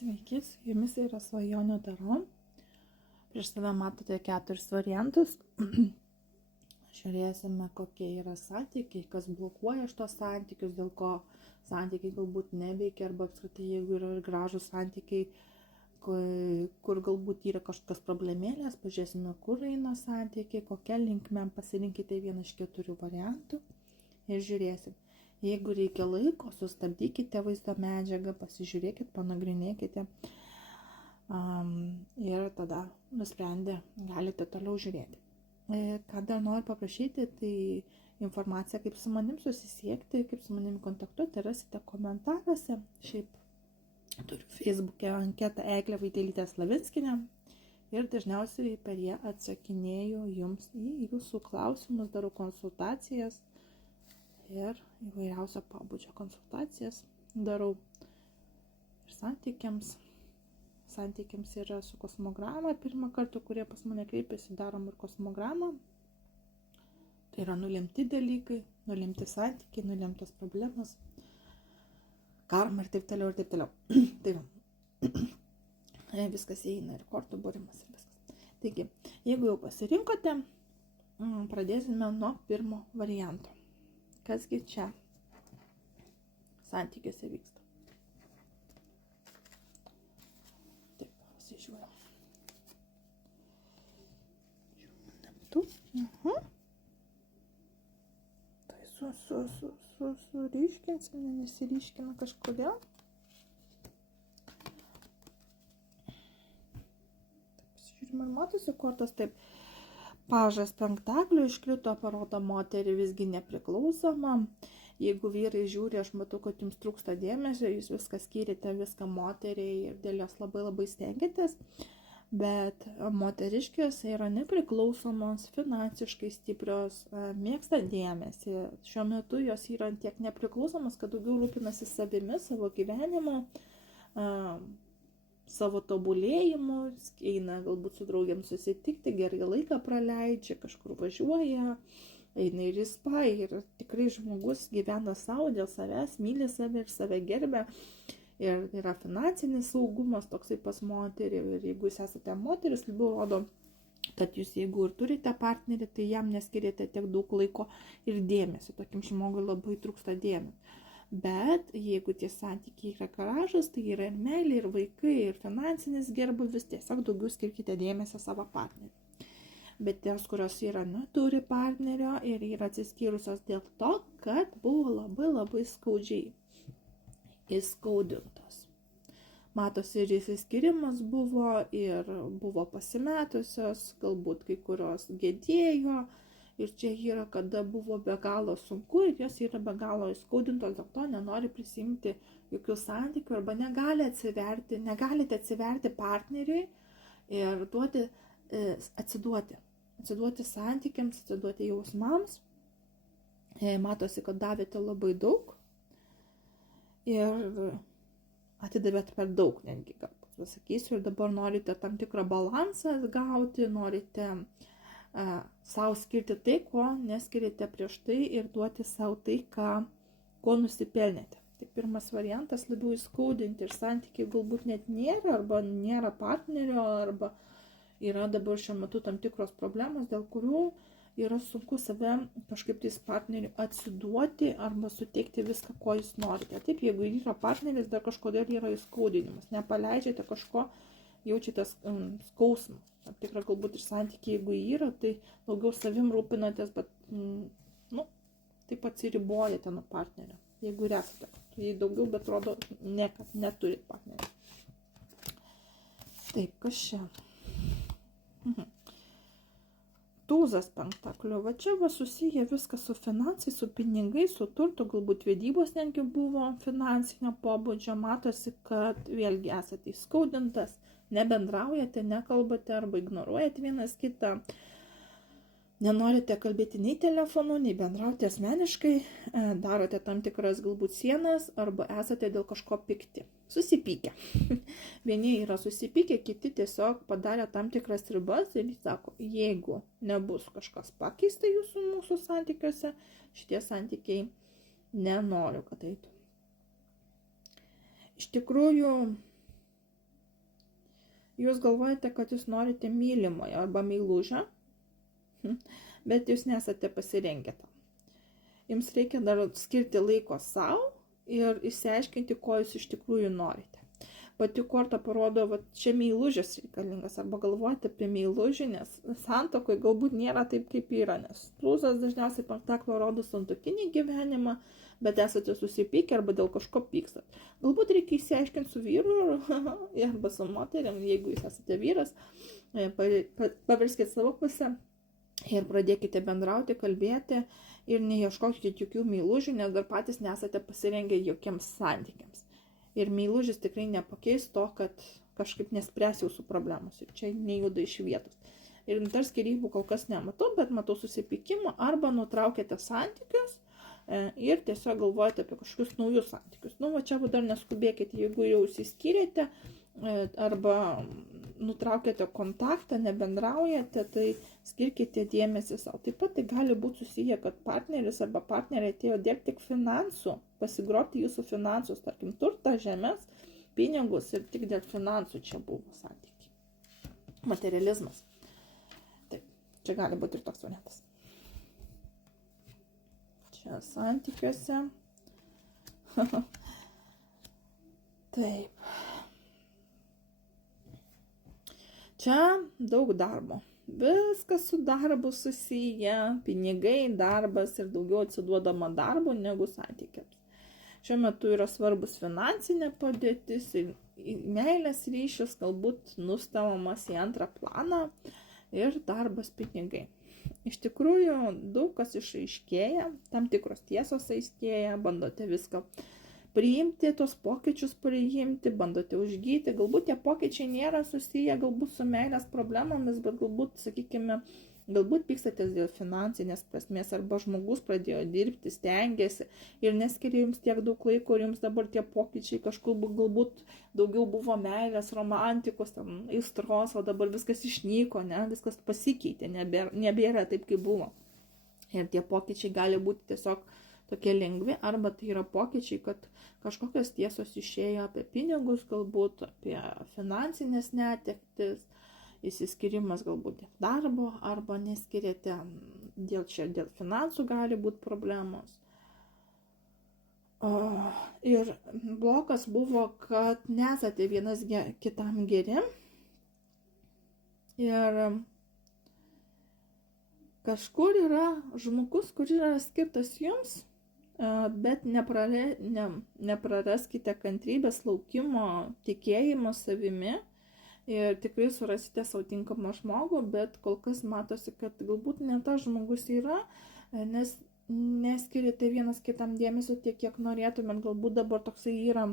Sveiki, su jumis yra Svajonių Taro. Prieš save matote 4 variantus. Žiūrėsime, kokie yra santykiai, kas blokuoja šitos santykius, dėl ko santykiai galbūt neveikia, arba apskritai, jeigu yra gražūs santykiai, kur galbūt yra kažkokios problemėlės, pažiūrėsime, kur eina santykiai, kokia linkme, pasirinkite vieną iš 4 variantų ir žiūrėsim. Jeigu reikia laiko, sustabdykite vaizdo medžiagą, pasižiūrėkit, panagrinėkite ir tada nusprendę galite toliau žiūrėti. Ką dar noriu paprašyti, tai informaciją, kaip su manim susisiekti, kaip su manim kontaktuoti, rasite komentaruose. Šiaip turiu Facebook'e anketą Eglė Vaitelytė Slavinskienė ir dažniausiai per ją atsakinėju jums į jūsų klausimus, darau konsultacijas ir įvairiausio pobūdžio konsultacijas darau ir santykiams. Santykiams yra su kosmograma. Pirmą kartą, kurie pas mane kreipiasi, darom ir kosmogramą. Tai yra nulemti dalykai, nulemti santykiai, nulemtos problemos, karma ir taip toliau ir taip toliau. Tai va, viskas įeina ir kortų būrimas ir viskas. Taigi, jeigu jau pasirinkote, pradėsime nuo pirmo varianto. Kasgi čia santykiuose vyksta. Taip, pasižiūrėjau. Tu? Tai suriškinsime, nesiryškina kažkodėl. Taip, pasižiūrėjau, ar matosi kortos taip. Pažas penktagalių iškrito, parodo moterį visgi nepriklausoma. Jeigu vyrai žiūri, aš matau, kad jums trūksta dėmesio, jūs viską skyrite, viską moteriai ir dėl jos labai stengiatės. Bet moteriškės yra nepriklausomos, finansiškai stiprios, mėgsta dėmesį. Šiuo metu jos yra tiek nepriklausomos, kad daugiau rūpinasi savimi, savo gyvenimu, savo tobulėjimu, eina galbūt su draugiam susitikti, gerai laiką praleidžia, kažkur važiuoja, eina ir į spa ir tikrai žmogus gyvena savo dėl savęs, myli save ir save gerbia. Ir yra finansinis saugumas toksai pas moterį. Ir jeigu jūs esate moteris, labiau rodo, kad jūs jeigu ir turite partnerį, tai jam neskiriate tiek daug laiko ir dėmesio. Tokiam žmogui labai trūksta dėmesio. Bet jeigu tie santykiai yra gražūs, tai yra ir meilė, ir vaikai, ir finansinis gerbūvis, tiesiog daugiau skirkite dėmesio savo partneriui. Bet ties, kurios yra neturi partnerio ir yra atsiskyrusios dėl to, kad buvo labai skaudžiai įskaudintos. Matosi ir įsiskyrimas buvo, ir buvo pasimetusios, galbūt kai kurios gedėjo. Ir čia yra, kada buvo be galo sunku ir jos yra be galo įskaudintos, dėl to nenori prisimti jokių santykių arba negalite atsiverti partneriui ir atsiduoti santykiams, atsiduoti jausmams. Matosi, kad davėte labai daug ir atidavėt per daug netgi, galbūt pasakysiu, ir dabar norite tam tikrą balansą gauti, norite savo skirti tai, ko neskirite prieš tai ir duoti savo tai, ko nusipelnėte. Tai pirmas variantas labiau įskaudinti ir santykiai galbūt net nėra, arba nėra partnerio, arba yra dabar šiuo metu tam tikros problemos, dėl kurių yra sunku save kažkaip tais partneriu atsiduoti arba suteikti viską, ko jūs norite. Taip, jeigu yra partneris, dar kažkodėl yra įskaudinimas, nepaleidžiate kažko, jaučiatės skausmą. Tam tikrą galbūt ir santykiai, jeigu yra, tai daugiau savim rūpinatės, bet taip atsiribojate nuo partnerio. Jeigu ir esate, tai daugiau, bet rodo, kad neturit partnerio. Taip, kas čia? Tūzas penktagalių. Va čia susiję viskas su finansais, su pinigais, su turtu, galbūt vedybos netgi buvo finansinio pobūdžio. Matosi, kad vėlgi esate įskaudintas, nebendraujate, nekalbate arba ignoruojate vienas kitą. Nenorite kalbėti nei telefonu, nei bendrauti asmeniškai, darote tam tikras galbūt sienas arba esate dėl kažko pikti. Susipykę. Vieni yra susipykę, kiti tiesiog padarė tam tikras ribas ir jis sako, jeigu nebus kažkas pakeista mūsų santykiuose, šitie santykiai nenoriu, kad eitų. Iš tikrųjų, Jūs galvojate, kad jūs norite mylimojo arba meilužio, bet jūs nesate pasirengę tam. Jums reikia dar skirti laiko savo ir išsiaiškinti, ko jūs iš tikrųjų norite. Pati korta parodo, va, čia meilužis reikalingas, arba galvoti apie meilužį, nes santuokoje galbūt nėra taip, kaip yra, nes tūzas dažniausiai penktako rodo santuokinį gyvenimą, bet esate susipykę arba dėl kažko pykstat. Galbūt reikia išsiaiškinti su vyru arba su moteriam, jeigu jūs esate vyras, paverskite savo pusę ir pradėkite bendrauti, kalbėti ir neieškokite jokių meilužių, nes dar patys nesate pasirengę jokiems santykiams. Ir meilužis tikrai nepakeis to, kad kažkaip nespręs jūsų problemos. Ir čia nejuda iš vietos. Ir dar skyrybų kol kas nematau, bet matau susipykimą arba nutraukėte santykius ir tiesiog galvojate apie kažkokius naujus santykius. Nu, va čia dar neskubėkite, jeigu jau išsiskyrėte arba nutraukėte kontaktą, nebendraujate, tai skirkite dėmesį savo. Taip pat tai gali būti susiję, kad partneris arba partnerė atėjo dėl tik finansų, pasigrobti jūsų finansus, tarkim, turtą, žemės, pinigus ir tik dėl finansų čia buvo santykiai. Materializmas. Taip, čia gali būti ir toks variantas. Čia santykiuose. Taip. Čia daug darbo. Viskas su darbu susiję, pinigai, darbas ir daugiau atsiduodama darbo negu santykiams. Šiuo metu yra svarbus finansinė padėtis ir meilės ryšis galbūt nustatomas į antrą planą ir darbas pinigai. Iš tikrųjų, daug kas išaiškėja, tam tikros tiesos aiškėja, bandote viską priimti, tos pokyčius priimti, bandote užgyti. Galbūt tie pokyčiai nėra susiję galbūt su meilės problemomis, bet galbūt, sakykime, galbūt pykstatės dėl finansinės prasmės arba žmogus pradėjo dirbti, stengiasi ir neskiria jums tiek daug laiko ir jums dabar tie pokyčiai kažkur galbūt daugiau buvo meilės, romantikos, aistros, o dabar viskas išnyko, ne? Viskas pasikeitė, nebėra taip, kaip buvo. Ir tie pokyčiai gali būti tiesiog tokie lengvi, arba tai yra pokyčiai, kad kažkokios tiesos išėjo apie pinigus, galbūt apie finansinės netektis, įsiskirimas galbūt dėl darbo, arba neskiriate dėl finansų gali būti problemos. Ir blokas buvo, kad nesate vienas kitam geri ir kažkur yra žmogus, kuris yra skirtas jums, bet nepraraskite kantrybės, laukimo, tikėjimo savimi ir tikrai surasite savo tinkamą žmogų, bet kol kas matosi, kad galbūt ne tas žmogus yra, nes neskirite vienas kitam dėmesio tiek, kiek norėtumėt, galbūt dabar toksai yra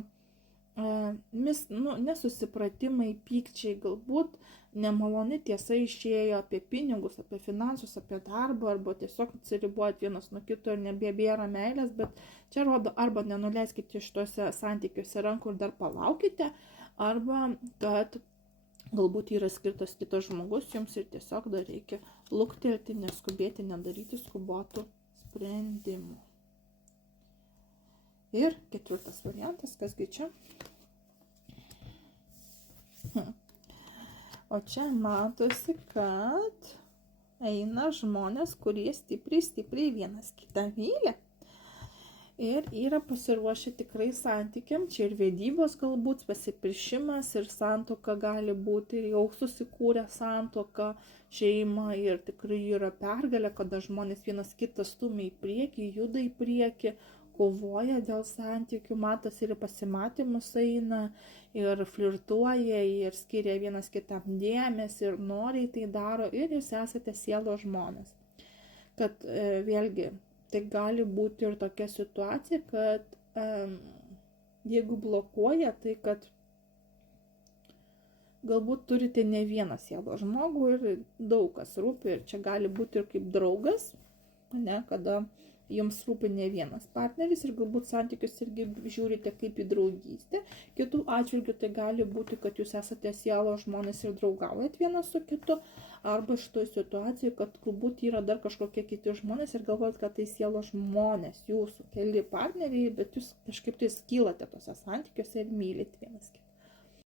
nesusipratimai, pykčiai, galbūt nemaloni tiesa išėjo apie pinigus, apie finansus, apie darbą, arba tiesiog atsiribuojat vienas nuo kito ir nebėra meilės, bet čia rodo, arba nenuleiskite šituose santykiuose rankų ir dar palaukite, arba kad galbūt yra skirtas kitas žmogus jums ir tiesiog dar reikia luktelti, neskubėti, nedaryti skubotų sprendimų. Ir ketvirtas variantas, kasgi čia? O čia matosi, kad eina žmonės, kurie stipriai vienas kitą myli. Ir yra pasiruošę tikrai santykiam, čia ir vedybos galbūt, pasipiršimas ir santuoka gali būti, ir jau susikūrė santuoka, šeima ir tikrai yra pergalė, kada žmonės vienas kitą stumia į priekį, juda į priekį, kovoja dėl santykių, matas ir pasimatymus eina, ir flirtuoja, ir skiria vienas kitam dėmesį, ir noriai tai daro, ir jūs esate sielos žmonės. Kad vėlgi, tai gali būti ir tokia situacija, kad jeigu blokuoja, tai kad galbūt turite ne vieną sielos žmogų ir daug kas rūpi, ir čia gali būti ir kaip draugas, ne, kada jums rūpi ne vienas partneris ir galbūt santykius irgi žiūrite kaip į draugystę. Kitų atžvilgių tai gali būti, kad jūs esate sielos žmonės ir draugaujat vienas su kitu, arba šitoj situacijai, kad galbūt yra dar kažkokie kiti žmonės ir galvojat, kad tai sielos žmonės, jūsų keli partneriai, bet jūs kažkaip tai skylate tose santykiuose ir mylit vienas kitą.